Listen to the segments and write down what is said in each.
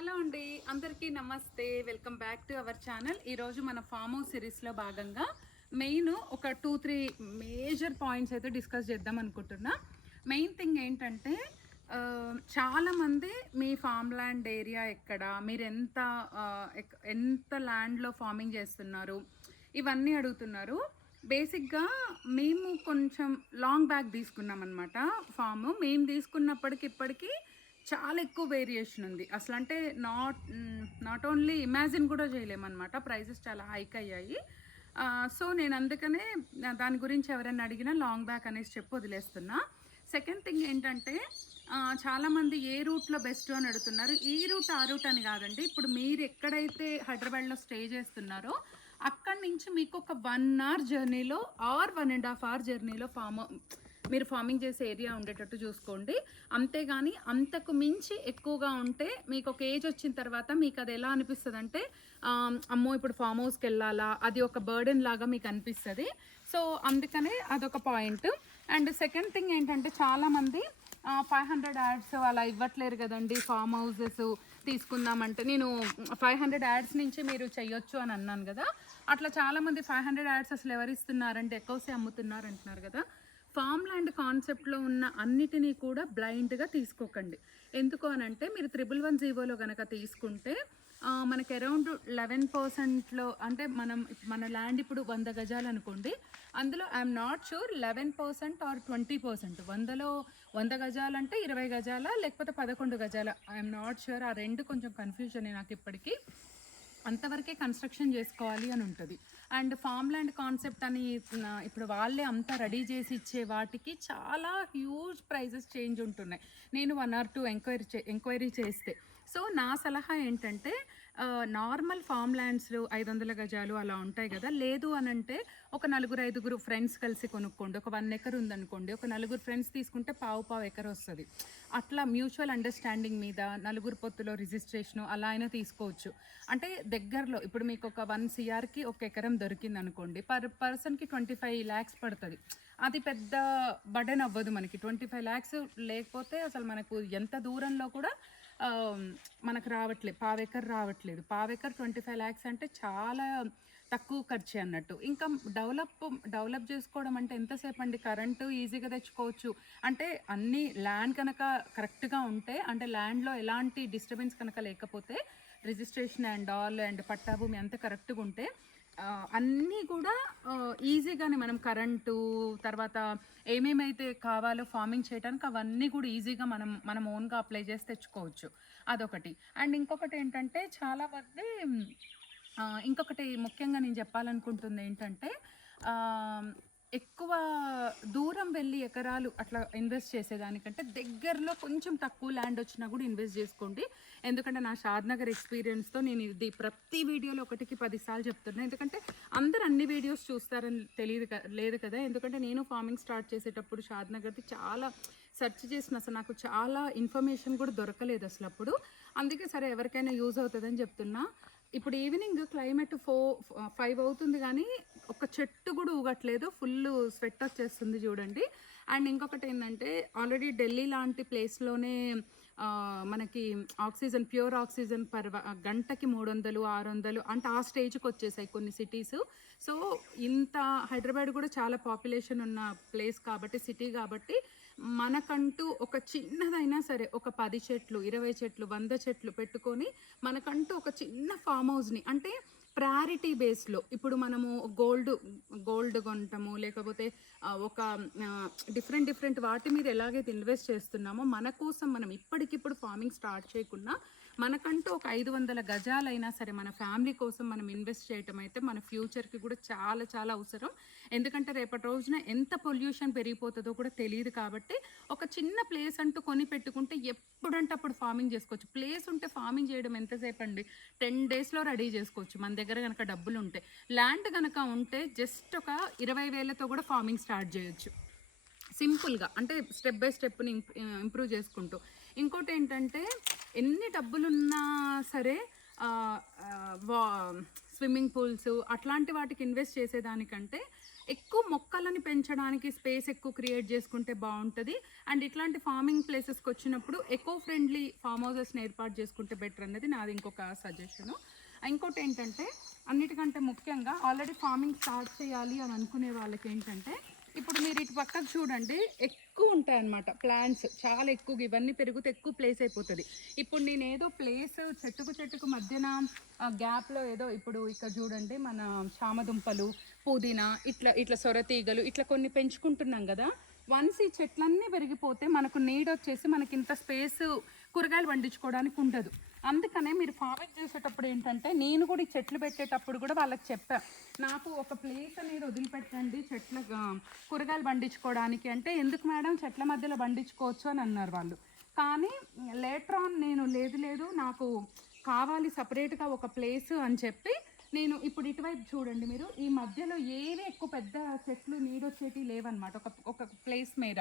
Hello అండి, అందరికీ నమస్తే. Welcome back to our channel. ఈరోజు మన ఫామ్ హౌస్ సిరీస్లో భాగంగా మెయిన్ ఒక 2-3 మేజర్ పాయింట్స్ అయితే డిస్కస్ చేద్దాం అనుకుంటున్నా. మెయిన్ థింగ్ ఏంటంటే చాలామంది మీ ఫామ్ ల్యాండ్ ఏరియా ఎక్కడ, మీరు ఎంత ల్యాండ్లో ఫార్మింగ్ చేస్తున్నారు, ఇవన్నీ అడుగుతున్నారు. బేసిక్గా మేము కొంచెం లాంగ్ బ్యాక్ తీసుకున్నాం అనమాట ఫామ్. మేము తీసుకున్నప్పటికి ఇప్పటికీ చాలా ఎక్కువ వేరియేషన్ ఉంది. అసలు అంటే నాట్ ఓన్లీ ఇమాజిన్ కూడా చేయలేమన్నమాట. ప్రైజెస్ చాలా హైక్ అయ్యాయి. సో నేను అందుకనే దాని గురించి ఎవరైనా అడిగినా లాంగ్ బ్యాక్ అనేసి చెప్పి వదిలేస్తున్నా. సెకండ్ థింగ్ ఏంటంటే చాలామంది ఏ రూట్లో బెస్ట్ అని అడుగుతున్నారు. ఈ రూట్ ఆ రూట్ అని కాదండి. ఇప్పుడు మీరు ఎక్కడైతే హైదరాబాద్లో స్టే చేస్తున్నారో అక్కడి నుంచి మీకు ఒక 1 అవర్ జర్నీలో ఆర్ 1.5 అవర్ జర్నీలో మీరు ఫార్మింగ్ చేసే ఏరియా ఉండేటట్టు చూసుకోండి. అంతేగాని అంతకు మించి ఎక్కువగా ఉంటే మీకు ఒక ఏజ్ వచ్చిన తర్వాత మీకు అది ఎలా అనిపిస్తుంది అంటే అమ్మో ఇప్పుడు ఫామ్ హౌస్కి వెళ్ళాలా, అది ఒక బర్డెన్ లాగా మీకు అనిపిస్తుంది. సో అందుకనే అదొక పాయింట్. అండ్ సెకండ్ థింగ్ ఏంటంటే చాలామంది 500 యాడ్స్ అలా ఇవ్వట్లేరు కదండి ఫామ్ హౌసెస్ తీసుకుందామంటే. నేను 500 యాడ్స్ నుంచి మీరు చెయ్యొచ్చు అని అన్నాను కదా. అట్లా చాలామంది 500 యాడ్స్ అసలు ఎవరు ఇస్తున్నారంటే ఎక్కువసే అమ్ముతున్నారు అంటున్నారు కదా. ఫామ్ ల్యాండ్ కాన్సెప్ట్లో ఉన్న అన్నిటినీ కూడా బ్లైండ్గా తీసుకోకండి. ఎందుకు అని అంటే మీరు 1110లో కనుక తీసుకుంటే మనకి అరౌండ్ 11%లో అంటే మన ల్యాండ్ ఇప్పుడు 100 గజాలు అనుకోండి. అందులో ఐఎమ్ నాట్ షూర్ 11% ఆర్ 20%. 100లో 100 గజాలు అంటే 20 గజాల లేకపోతే 11 గజాల, ఐఎమ్ నాట్ షూర్. ఆ రెండు కొంచెం కన్ఫ్యూజన్ నాకు ఇప్పటికీ. అంతవరకే కన్స్ట్రక్షన్ చేసుకోవాలి అని ఉంటుంది. అండ్ ఫామ్ ల్యాండ్ కాన్సెప్ట్ అని ఇప్పుడు వాళ్ళే అంతా రెడీ చేసి ఇచ్చే వాటికి చాలా హ్యూజ్ ప్రైజెస్ చేంజ్ ఉంటున్నాయి. నేను 1 or 2 ఎంక్వైరీ చేస్తే. సో నా సలహా ఏంటంటే నార్మల్ ఫామ్ ల్యాండ్స్లో 500 గజాలు అలా ఉంటాయి కదా. లేదు అని అంటే ఒక 4-5 ఫ్రెండ్స్ కలిసి కొనుక్కోండి. ఒక 1 ఎకర్ ఉందనుకోండి, ఒక 4 ఫ్రెండ్స్ తీసుకుంటే పావు ఎకర్ వస్తుంది. అట్లా మ్యూచువల్ అండర్స్టాండింగ్ మీద 4 పొత్తులో రిజిస్ట్రేషను అలా అయినా తీసుకోవచ్చు. అంటే దగ్గరలో ఇప్పుడు మీకు ఒక 1 CRకి ఒక ఎకరం దొరికింది అనుకోండి, పర్ పర్సన్కి 25 lakhs పడుతుంది. అది పెద్ద బర్డెన్ అవ్వదు మనకి. 25 lakhs లేకపోతే అసలు మనకు ఎంత దూరంలో కూడా మనకు రావట్లేదు, పావెకర్ రావట్లేదు. పావెకర్ 25 lakhs అంటే చాలా తక్కువ ఖర్చు అన్నట్టు. ఇంకా డెవలప్ చేసుకోవడం అంటే ఎంతసేపు అండి. కరెంటు ఈజీగా తెచ్చుకోవచ్చు. అంటే అన్ని ల్యాండ్ కనుక కరెక్ట్గా ఉంటే, అంటే ల్యాండ్లో ఎలాంటి డిస్టర్బెన్స్ కనుక లేకపోతే, రిజిస్ట్రేషన్ అండ్ ఆల్ అండ్ పట్టాభూమి అంత కరెక్ట్గా ఉంటే అన్నీ కూడా ఈజీగానే మనం కరెంటు తర్వాత ఏమేమైతే కావాలో ఫార్మింగ్ చేయడానికి అవన్నీ కూడా ఈజీగా మనం ఓన్గా అప్లై చేసి తెచ్చుకోవచ్చు. అదొకటి. అండ్ ఇంకొకటి ఏంటంటే చాలామంది ఇంకొకటి ముఖ్యంగా నేను చెప్పాలనుకుంటుంది ఏంటంటే ఎక్కువ దూరం వెళ్ళి ఎకరాలు అట్లా ఇన్వెస్ట్ చేసేదానికంటే దగ్గరలో కొంచెం తక్కువ ల్యాండ్ వచ్చినా కూడా ఇన్వెస్ట్ చేసుకోండి. ఎందుకంటే నా షాద్నగర్ ఎక్స్పీరియన్స్తో నేను ఇది ప్రతి వీడియోలో 1కి 10 సార్లు చెప్తున్నాను. ఎందుకంటే అందరు అన్ని వీడియోస్ చూస్తారని లేదు కదా. ఎందుకంటే నేను ఫార్మింగ్ స్టార్ట్ చేసేటప్పుడు షాద్నగర్ది చాలా సెర్చ్ చేసిన, అసలు నాకు చాలా ఇన్ఫర్మేషన్ కూడా దొరకలేదు అసలు అప్పుడు. అందుకే సరే ఎవరికైనా యూజ్ అవుతుందని చెప్తున్నా. ఇప్పుడు ఈవినింగ్ క్లైమేట్ 4-5 అవుతుంది కానీ ఒక చెట్టు కూడా ఊగట్లేదు, ఫుల్ స్వెట్ వచ్చేస్తుంది చూడండి. అండ్ ఇంకొకటి ఏంటంటే ఆల్రెడీ ఢిల్లీ లాంటి ప్లేస్లోనే మనకి ఆక్సిజన్, ప్యూర్ ఆక్సిజన్ గంటకి 300-600 అంటే ఆ స్టేజ్కి వచ్చేసాయి కొన్ని సిటీస్. సో ఇంత హైదరాబాద్ కూడా చాలా పాపులేషన్ ఉన్న ప్లేస్ కాబట్టి, సిటీ కాబట్టి మనకంటూ ఒక చిన్నదైనా సరే ఒక 10 చెట్లు, 20 చెట్లు, 100 చెట్లు పెట్టుకొని మనకంటూ ఒక చిన్న ఫామ్ హౌస్ని, అంటే ప్రయారిటీ బేస్లో ఇప్పుడు మనము గోల్డ్ కొంటాము, లేకపోతే ఒక డిఫరెంట్ వాటి మీద ఎలాగైతే ఇన్వెస్ట్ చేస్తున్నామో మన కోసం మనం ఇప్పటికిప్పుడు ఫార్మింగ్ స్టార్ట్ చేయకుండా మనకంటూ ఒక 500 గజాలైనా సరే మన ఫ్యామిలీ కోసం మనం ఇన్వెస్ట్ చేయటం అయితే మన ఫ్యూచర్కి కూడా చాలా చాలా అవసరం. ఎందుకంటే రేపటి రోజున ఎంత పొల్యూషన్ పెరిగిపోతుందో కూడా తెలియదు. కాబట్టి ఒక చిన్న ప్లేస్ అంటూ కొని పెట్టుకుంటే ఎప్పుడంటే అప్పుడు ఫార్మింగ్ చేసుకోవచ్చు. ప్లేస్ ఉంటే ఫార్మింగ్ చేయడం ఎంతసేపు అండి, 10 daysలో రెడీ చేసుకోవచ్చు మన దగ్గర కనుక డబ్బులు ఉంటే. ల్యాండ్ కనుక ఉంటే జస్ట్ ఒక 20,000తో కూడా ఫార్మింగ్ స్టార్ట్ చేయొచ్చు సింపుల్గా, అంటే స్టెప్ బై స్టెప్ని ఇంప్రూవ్ చేసుకుంటూ. ఇంకోటి ఏంటంటే ఎన్ని డబ్బులున్నా సరే స్విమ్మింగ్ పూల్స్ అట్లాంటి వాటికి ఇన్వెస్ట్ చేసేదానికంటే ఎక్కువ మొక్కలని పెంచడానికి స్పేస్ ఎక్కువ క్రియేట్ చేసుకుంటే బాగుంటుంది. అండ్ ఇట్లాంటి ఫార్మింగ్ ప్లేసెస్కి వచ్చినప్పుడు ఎకో ఫ్రెండ్లీ ఫామ్ హౌసెస్ని ఏర్పాటు చేసుకుంటే బెటర్ అన్నది నాది ఇంకొక సజెషను. ఇంకోటి ఏంటంటే అన్నిటికంటే ముఖ్యంగా ఆల్రెడీ ఫార్మింగ్ స్టార్ట్ చేయాలి అని అనుకునే వాళ్ళకి ఏంటంటే ఇప్పుడు మీరు ఇటు పక్కకు చూడండి ఎక్కువ ఉంటాయి అన్నమాట ప్లాంట్స్, చాలా ఎక్కువగా. ఇవన్నీ పెరిగితే ఎక్కువ ప్లేస్ అయిపోతుంది. ఇప్పుడు నేను ఏదో ప్లేస్ చెట్టుకు మధ్యన గ్యాప్లో ఏదో ఇప్పుడు ఇక్కడ చూడండి మన చామదుంపలు, పుదీనా, ఇట్లా సొరతీగలు ఇట్లా కొన్ని పెంచుకుంటున్నాం కదా. వన్స్ ఈ చెట్లన్నీ పెరిగిపోతే మనకు నీడ్ వచ్చేసి మనకి ఇంత స్పేస్ కూరగాయలు పండించుకోవడానికి ఉండదు. అందుకనే మీరు ఫార్మింగ్ చేసేటప్పుడు ఏంటంటే నేను కూడా ఈ చెట్లు పెట్టేటప్పుడు కూడా వాళ్ళకి చెప్పా, నాకు ఒక ప్లేస్ అనేది వదిలిపెట్టండి చెట్ల కూరగాయలు పండించుకోవడానికి. అంటే ఎందుకు మేడం చెట్ల మధ్యలో పండించుకోవచ్చు అని అన్నారు వాళ్ళు. కానీ లేటర్ ఆన్ నేను లేదు నాకు కావాలి సపరేట్గా ఒక ప్లేస్ అని చెప్పి నేను ఇప్పుడు ఇటువైపు చూడండి మీరు, ఈ మధ్యలో ఏవి ఎక్కువ పెద్ద చెట్లు నీడొచ్చేటి లేవన్నమాట ఒక ప్లేస్ మీద.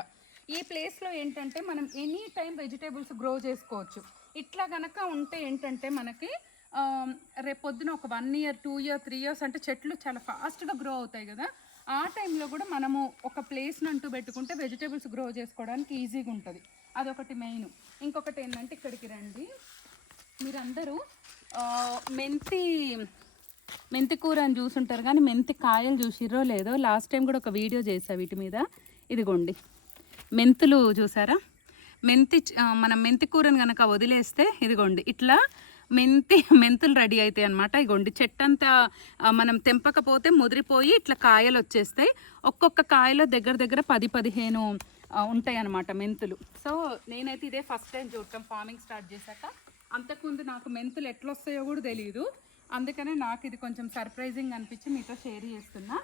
ఈ ప్లేస్లో ఏంటంటే మనం ఎనీ టైం వెజిటేబుల్స్ గ్రో చేసుకోవచ్చు. ఇట్లా కనుక ఉంటే ఏంటంటే మనకి రేపొద్దున ఒక 1 year 2 years 3 years అంటే చెట్లు చాలా ఫాస్ట్గా గ్రో అవుతాయి కదా. ఆ టైంలో కూడా మనము ఒక ప్లేస్ని అంటూ పెట్టుకుంటే వెజిటేబుల్స్ గ్రో చేసుకోవడానికి ఈజీగా ఉంటుంది. అదొకటి మెయిన్. ఇంకొకటి ఏంటంటే ఇక్కడికి రండి, మీరందరూ మెంతి కూర అని చూసుంటారు కానీ మెంతి కాయలు చూసిర్రో లేదో. లాస్ట్ టైం కూడా ఒక వీడియో చేసా వీటి మీద. ఇదిగోండి మెంతులు చూసారా, మనం మెంతి కూరని కనుక వదిలేస్తే ఇదిగోండి ఇట్లా మెంతులు రెడీ అవుతాయి అనమాట. ఇగోండి చెట్టంతా మనం తెంపకపోతే ముదిరిపోయి ఇట్లా కాయలు వచ్చేస్తాయి. ఒక్కొక్క కాయలో దగ్గర 10-15 ఉంటాయి అన్నమాట మెంతులు. సో నేనైతే ఇదే ఫస్ట్ టైం చూడటం ఫార్మింగ్ స్టార్ట్ చేశాక. అంతకుముందు నాకు మెంతులు ఎట్లా వస్తాయో కూడా తెలియదు. అందుకనే నాకు ఇది కొంచెం సర్ప్రైజింగ్ అనిపించి మీతో షేర్ చేస్తున్నా.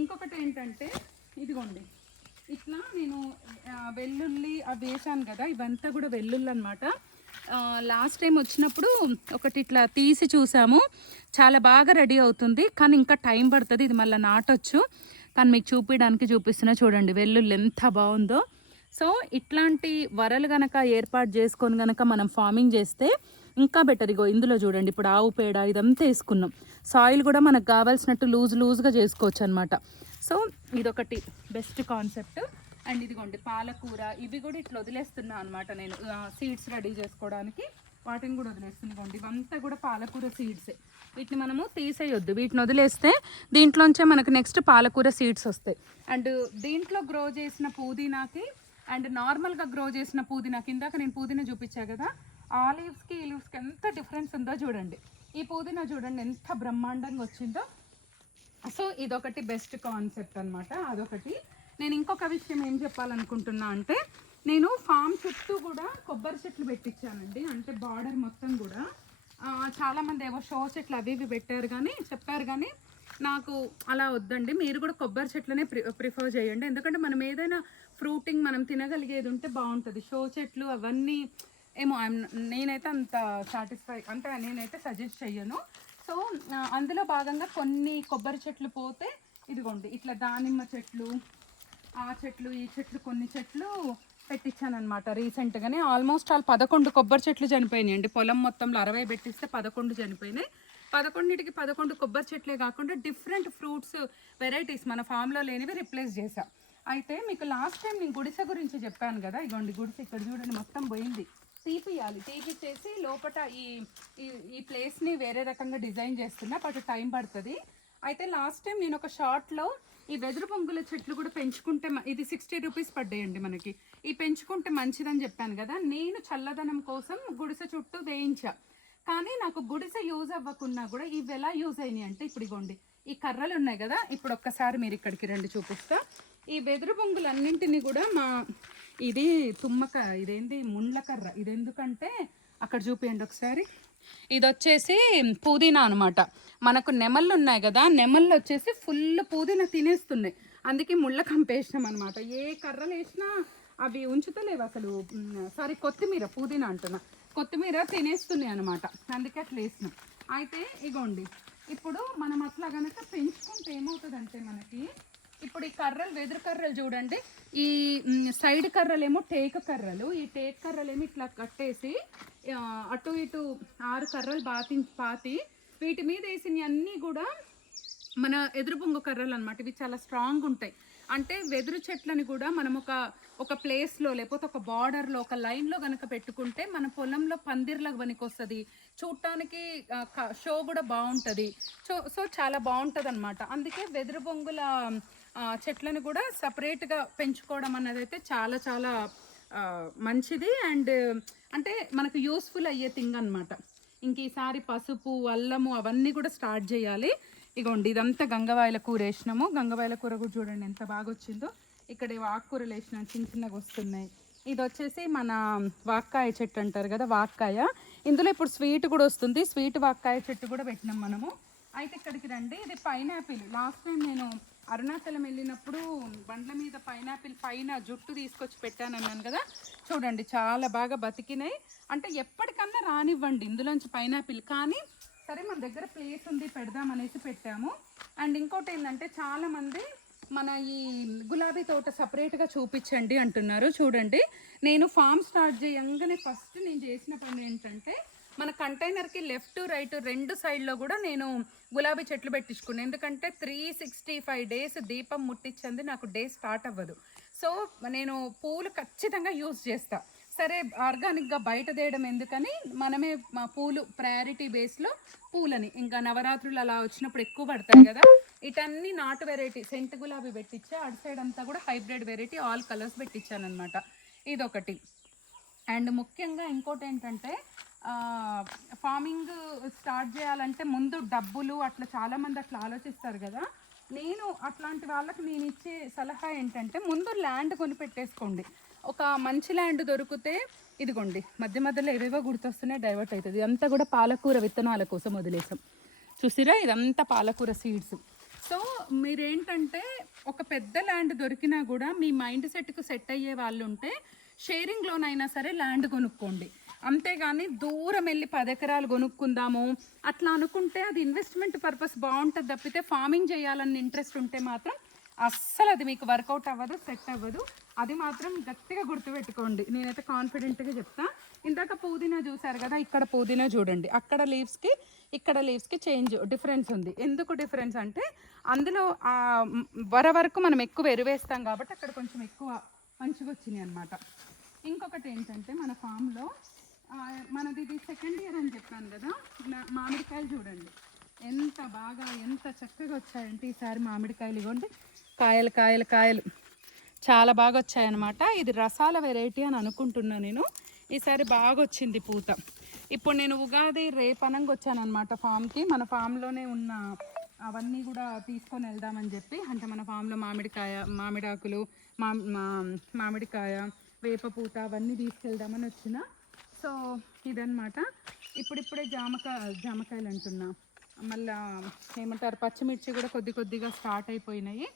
ఇంకొకటి ఏంటంటే ఇదిగోండి ఇట్లా నేను వెల్లుల్లి అవి వేసాను కదా, ఇవంతా కూడా వెల్లుల్లి అనమాట. లాస్ట్ టైం వచ్చినప్పుడు ఒకటి ఇట్లా తీసి చూసాము, చాలా బాగా రెడీ అవుతుంది కానీ ఇంకా టైం పడుతుంది. ఇది మళ్ళీ నాటొచ్చు కానీ మీకు చూపిస్తున్నా చూడండి వెల్లుల్లి ఎంత బాగుందో. సో ఇట్లాంటి వరలు కనుక ఏర్పాటు చేసుకొని కనుక మనం ఫార్మింగ్ చేస్తే ఇంకా బెటర్. ఇగో ఇందులో చూడండి ఇప్పుడు ఆవు పేడ ఇదంతా వేసుకున్నాం. సాయిల్ కూడా మనకు కావాల్సినట్టు లూజ్గా చేసుకోవచ్చు అనమాట. సో ఇదొకటి బెస్ట్ కాన్సెప్ట్. అండ్ ఇదిగోండి పాలకూర, ఇవి కూడా ఇట్లా వదిలేస్తున్నా అనమాట నేను సీడ్స్ రెడీ చేసుకోవడానికి. వాటిని కూడా వదిలేస్తుంది. ఇవంతా కూడా పాలకూర సీడ్సే. వీటిని మనము తీసేయొద్దు, వీటిని వదిలేస్తే దీంట్లోంచే మనకు నెక్స్ట్ పాలకూర సీడ్స్ వస్తాయి. అండ్ దీంట్లో గ్రో చేసిన పుదీనాకి అండ్ నార్మల్గా గ్రో చేసిన పుదీనాకి, ఇందాక నేను పుదీనా చూపించా కదా, ఆ లీవ్స్కి ఈ లీవ్స్కి ఎంత డిఫరెన్స్ ఉందో చూడండి. ఈ పుదీనా చూడండి ఎంత బ్రహ్మాండంగా వచ్చిందో. సో ఇదొకటి బెస్ట్ కాన్సెప్ట్ అనమాట. అదొకటి. నేను ఇంకొక విషయం ఏం చెప్పాలనుకుంటున్నా అంటే నేను ఫామ్ చుట్టూ కూడా కొబ్బరి చెట్లు పెట్టించానండి. అంటే బార్డర్ మొత్తం కూడా చాలామంది ఏవో షో చెట్లు అవి ఇవి చెప్పారు కానీ నాకు అలా వద్దండి. మీరు కూడా కొబ్బరి చెట్లనే ప్రిఫర్ చేయండి. ఎందుకంటే మనం ఏదైనా ఫ్రూటింగ్ మనం తినగలిగేది ఉంటే బాగుంటుంది. షో చెట్లు అవన్నీ ఏమో నేనైతే అంత అంటే నేనైతే సజెస్ట్ చెయ్యను. సో అందులో భాగంగా కొన్ని కొబ్బరి చెట్లు పోతే ఇదిగోండి ఇట్లా దానిమ్మ చెట్లు, ఆ చెట్లు, ఈ చెట్లు, కొన్ని చెట్లు పెట్టించాను అనమాట రీసెంట్గానే. ఆల్మోస్ట్ 11 కొబ్బరి చెట్లు చనిపోయినాయి అండి. పొలం మొత్తంలో 60 పెట్టిస్తే 11 చనిపోయినాయి. 11కి 11 కొబ్బరి చెట్లే కాకుండా డిఫరెంట్ ఫ్రూట్స్ వెరైటీస్ మన ఫామ్లో లేనివి రిప్లేస్ చేశా. అయితే మీకు లాస్ట్ టైం నేను గుడిసె గురించి చెప్పాను కదా, ఇగోండి గుడిసె ఇక్కడ చూడండి మొత్తం పోయింది. తీపిచ్చేసి లోపల ఈ ప్లేస్ని వేరే రకంగా డిజైన్ చేస్తున్నా, బట్ టైం పడుతుంది. అయితే లాస్ట్ టైం నేను ఒక షార్ట్లో ఈ వెదురు పొంగుల చెట్లు కూడా పెంచుకుంటే ఇది 60 రూపీస్ పడ్డాయండి మనకి. ఈ పెంచుకుంటే మంచిదని చెప్పాను కదా. నేను చల్లదనం కోసం గుడిసె చుట్టూ వేయించా. కానీ నాకు గుడిసె యూజ్ అవ్వకున్నా కూడా ఇవి ఎలా యూజ్ అయినాయి అంటే ఇప్పుడు ఇగోండి ఈ కర్రలు ఉన్నాయి కదా, ఇప్పుడు ఒక్కసారి మీరు ఇక్కడికి రండి చూపిస్తా. ఈ వెదురు బొంగులన్నింటినీ కూడా ఇది ఇదేంటి ముండ్ల కర్ర. ఇది ఎందుకంటే అక్కడ చూపియండి ఒకసారి. ఇది వచ్చేసి పుదీనా అనమాట. మనకు నెమళ్ళు ఉన్నాయి కదా, నెమళ్ళు వచ్చేసి ఫుల్ పుదీనా తినేస్తున్నాయి. అందుకే ముళ్ళ కంపేసినాం అనమాట. ఏ కర్రలు వేసినా అవి ఉంచుతలేవు అసలు. సారీ కొత్తిమీర, పుదీనా అంటున్నా, కొత్తిమీర తినేస్తున్నాయి అనమాట. అందుకే అట్లా వేసినాం. అయితే ఇగోండి ఇప్పుడు మనం అట్లా కనుక పెంచుకుంటే ఏమవుతుందంటే మనకి ఇప్పుడు ఈ కర్రలు, వెదురు కర్రలు చూడండి, ఈ సైడ్ కర్రలేమో టేక కర్రలు. ఈ టేక కర్రలేమో ఇట్లా కట్టేసి అటు ఇటు 6 కర్రలు పాతి వీటి మీద వేసినవి అన్నీ కూడా మన ఎదురు బొంగు కర్రలు అనమాట. ఇవి చాలా స్ట్రాంగ్ ఉంటాయి. అంటే వెదురు చెట్లని కూడా మనం ఒక ప్లేస్లో లేకపోతే ఒక బార్డర్లో ఒక లైన్లో కనుక పెట్టుకుంటే మన పొలంలో పందిర్లకు పనికొస్తుంది, చూడటానికి షో కూడా బాగుంటుంది. సో చాలా బాగుంటుంది అనమాట. అందుకే వెదురు బొంగుల చెట్లను కూడా సపరేట్గా పెంచుకోవడం అన్నది అయితే చాలా చాలా మంచిది. అండ్ అంటే మనకు యూస్ఫుల్ అయ్యే థింగ్ అనమాట. ఇంక ఈసారి పసుపు అల్లము అవన్నీ కూడా స్టార్ట్ చేయాలి. ఇగోండి ఇదంతా గంగవాయల కూర వేసినాము. గంగవాయల కూర కూడా చూడండి ఎంత బాగా వచ్చిందో. ఇక్కడ ఆకుకూరలు వేసినాం, చిన్న చిన్నగా వస్తున్నాయి. ఇది వచ్చేసి మన వాక్కాయ చెట్టు అంటారు కదా, వాక్కాయ. ఇందులో ఇప్పుడు స్వీట్ కూడా వస్తుంది. స్వీట్ వాక్కాయ చెట్టు కూడా పెట్టినాం మనము. అయితే ఇక్కడికి రండి, ఇది పైనాపిల్. లాస్ట్ టైం నేను అరుణాచలం వెళ్ళినప్పుడు బండ్ల మీద పైనాపిల్ పైన జుట్టు తీసుకొచ్చి పెట్టానన్నాను కదా, చూడండి చాలా బాగా బతికినాయి. అంటే ఎప్పటికన్నా రానివ్వండి ఇందులోంచి పైనాపిల్. కానీ సరే మన దగ్గర ప్లేస్ ఉంది పెడదామనేసి పెట్టాము. అండ్ ఇంకోటి ఏంటంటే చాలామంది మన ఈ గులాబీ తోట సపరేట్గా చూపించండి అంటున్నారు. చూడండి నేను ఫామ్ స్టార్ట్ చేయంగానే ఫస్ట్ నేను చేసిన పని ఏంటంటే మన కంటైనర్కి లెఫ్ట్ రైట్ రెండు సైడ్లో కూడా నేను గులాబీ చెట్లు పెట్టించుకున్నాను. ఎందుకంటే 365 days దీపం ముట్టించింది నాకు డే స్టార్ట్ అవ్వదు. సో నేను పూలు ఖచ్చితంగా యూజ్ చేస్తాను. సరే ఆర్గానిక్గా బయట తేయడం ఎందుకని మనమే మా పూలు ప్రయారిటీ బేస్లో పూలని ఇంకా నవరాత్రులు అలా వచ్చినప్పుడు ఎక్కువ పడతాయి కదా, ఇటన్నీ నాటు వెరైటీ సెంట్ గులాబీ పెట్టించా. అటు సైడ్ అంతా కూడా హైబ్రిడ్ వెరైటీ ఆల్ కలర్స్ పెట్టించాను అనమాట. ఇదొకటి. అండ్ ముఖ్యంగా ఇంకోటి ఏంటంటే ఫార్మింగ్ స్టార్ట్ చేయాలంటే ముందు డబ్బులు అట్లా చాలామంది అట్లా ఆలోచిస్తారు కదా. నేను అట్లాంటి వాళ్ళకి నేను ఇచ్చే సలహా ఏంటంటే ముందు ల్యాండ్ కొని పెట్టేసుకోండి. ఒక మంచి ల్యాండ్ దొరికితే ఇదిగోండి మధ్య మధ్యలో ఏవేవో గుర్తొస్తున్నాయి, డైవర్ట్ అవుతుంది. ఇదంతా కూడా పాలకూర విత్తనాల కోసం వదిలేసాం. చూసిరా ఇదంతా పాలకూర సీడ్స్. సో మీరేంటంటే ఒక పెద్ద ల్యాండ్ దొరికినా కూడా మీ మైండ్ సెట్కు సెట్ అయ్యే వాళ్ళు ఉంటే షేరింగ్లోనైనా సరే ల్యాండ్ కొనుక్కోండి. అంతేగాని దూరం వెళ్ళి 10 ఎకరాలు కొనుక్కుందాము అట్లా అనుకుంటే అది ఇన్వెస్ట్మెంట్ పర్పస్ బాగుంటుంది తప్పితే ఫార్మింగ్ చేయాలని ఇంట్రెస్ట్ ఉంటే మాత్రం అస్సలు అది మీకు వర్కౌట్ అవ్వదు, సెట్ అవ్వదు. అది మాత్రం గట్టిగా గుర్తుపెట్టుకోండి. నేనైతే కాన్ఫిడెంట్గా చెప్తా. ఇందాక పుదీనా చూసారు కదా, ఇక్కడ పుదీనా చూడండి, అక్కడ లీవ్స్కి ఇక్కడ లీవ్స్కి డిఫరెన్స్ ఉంది. ఎందుకు డిఫరెన్స్ అంటే అందులో వరకు మనం ఎక్కువ ఎరువేస్తాం కాబట్టి అక్కడ కొంచెం ఎక్కువ మంచిగా వచ్చినాయి అనమాట. ఇంకొకటి ఏంటంటే మన ఫామ్లో మనది ఇది 2nd year అని చెప్పాను కదా, మామిడికాయలు చూడండి ఎంత బాగా ఎంత చక్కగా వచ్చాయంటే ఈసారి మామిడికాయలు. ఇవ్వండి కాయలు కాయలు కాయలు చాలా బాగా వచ్చాయన్నమాట. ఇది రసాల వెరైటీ అని అనుకుంటున్నా నేను. ఈసారి బాగా వచ్చింది పూత. ఇప్పుడు నేను ఉగాది రేపనంగా వచ్చాను అనమాట ఫామ్కి. మన ఫామ్లోనే ఉన్న అవన్నీ కూడా తీసుకొని వెళ్దామని చెప్పి, అంటే మన ఫామ్లో మామిడాకులు మామిడికాయ వేప పూత అవన్నీ తీసుకెళ్దామని వచ్చిన. సో ఇదన్నమాట. ఇప్పుడిప్పుడే జామకాయలు అంటున్నా, మళ్ళీ ఏమంటారు పచ్చిమిర్చి కూడా కొద్దిగా స్టార్ట్ అయిపోయినాయి.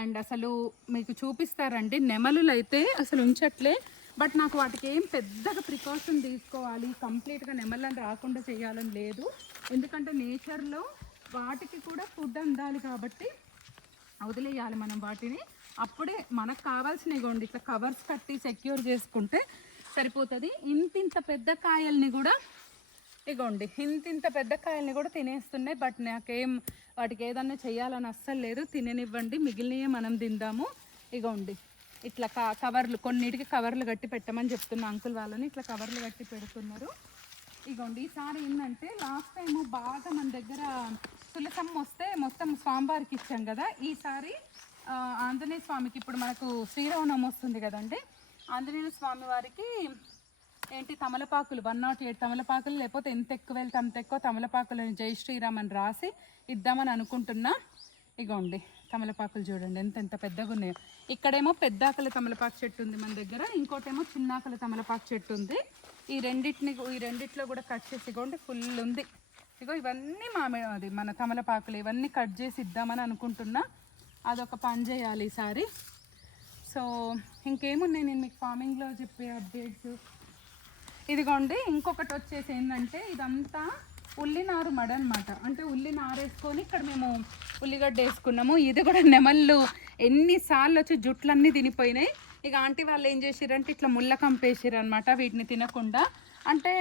అండ్ అసలు మీకు చూపిస్తారండి, నెమలులు అయితే అసలు ఉంచట్లే. బట్ నాకు వాటికి ఏం పెద్దగా ప్రికాషన్ తీసుకోవాలి కంప్లీట్గా నెమళ్ళని రాకుండా చేయాలని లేదు. ఎందుకంటే నేచర్లో వాటికి కూడా ఫుడ్ అందాలి కాబట్టి వదిలేయాలి మనం వాటిని. అప్పుడే మనకు కావాల్సినవి కొండి ఇట్లా కవర్స్ కట్టి సెక్యూర్ చేసుకుంటే సరిపోతుంది. ఇంత పెద్ద కాయల్ని కూడా ఇగోండి ఇంత పెద్ద కాయల్ని కూడా తినేస్తున్నాయి. బట్ నాకేం వాటికి ఏదన్నా చేయాలని అస్సలు లేదు. తిననివ్వండి, మిగిలినవే మనం తిందాము. ఇగోండి ఇట్లా కవర్లు, కొన్నిటికి కవర్లు కట్టి పెట్టమని చెప్తున్నా అంకుల్ వాళ్ళని. ఇట్లా కవర్లు కట్టి పెడుతున్నారు. ఇగోండి ఈసారి ఏంటంటే లాస్ట్ టైము బాగా మన దగ్గర తులసమ్మ వస్తే మొత్తం స్వామివారికి ఇచ్చాం కదా. ఈసారి ఆంజనేయ స్వామికి ఇప్పుడు మనకు శ్రీరామనవమి వస్తుంది కదండి, ఆంజనేయ స్వామి వారికి ఏంటి తమలపాకులు 108 తమలపాకులు, లేకపోతే ఎంత ఎక్కువ వెళ్తే అంత ఎక్కువ తమలపాకులను జై శ్రీరామ్ అని రాసి ఇద్దామని అనుకుంటున్నా. ఇగోండి తమలపాకులు చూడండి ఎంత పెద్దగా ఉన్నాయో. ఇక్కడేమో పెద్దాకల తమలపాకు చెట్టు ఉంది మన దగ్గర, ఇంకోటేమో చిన్నాకల తమలపాకు చెట్టు ఉంది. ఈ రెండిట్లో కూడా కట్ చేసి ఇగోండి ఫుల్ ఉంది. ఇగో ఇవన్నీ అది మన తమలపాకులు, ఇవన్నీ కట్ చేసి ఇద్దామని అనుకుంటున్నా. అదొక పని చేయాలి ఈసారి. సో ఇంకేమున్నాయి నేను మీకు ఫార్మింగ్లో చెప్పే అప్డేట్స్. ఇదిగోండి ఇంకొకటి వచ్చేసి ఏంటంటే ఇదంతా ఉల్లినారు మడ అనమాట. అంటే ఉల్లి నారేసుకొని ఇక్కడ మేము ఉల్లిగడ్డ వేసుకున్నాము. ఇది కూడా నెమళ్ళు ఎన్నిసార్లు వచ్చి జుట్లన్నీ తినిపోయినాయి. ఇక ఆంటీ వాళ్ళు ఏం చేసిరంటే ఇట్లా ముళ్ళ కంపేసిరు అనమాట వీటిని తినకుండా. అంటే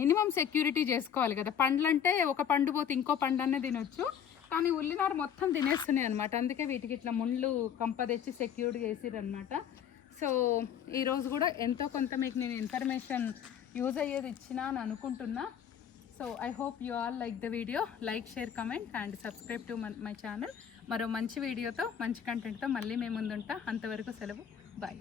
మినిమం సెక్యూరిటీ చేసుకోవాలి కదా. పండ్లు అంటే ఒక పండు పోతే ఇంకో పండు అనే తినొచ్చు, కానీ ఉల్లినార మొత్తం తినేస్తున్నాయి అనమాట. అందుకే వీటికి ఇట్లా ముళ్ళు కంప తెచ్చి సెక్యూర్డ్గా వేసిరనమాట. సో ఈరోజు కూడా ఎంతో కొంత మీకు నేను ఇన్ఫర్మేషన్ యూజ్ అయ్యేది ఇచ్చినా అని అనుకుంటున్నా. So I hope you all like the video. Like, share, comment and subscribe to my channel. మరో మంచి వీడియోతో మంచి కంటెంట్తో మళ్ళీ మేము ముందుంటా. అంతవరకు సెలవు, బాయ్.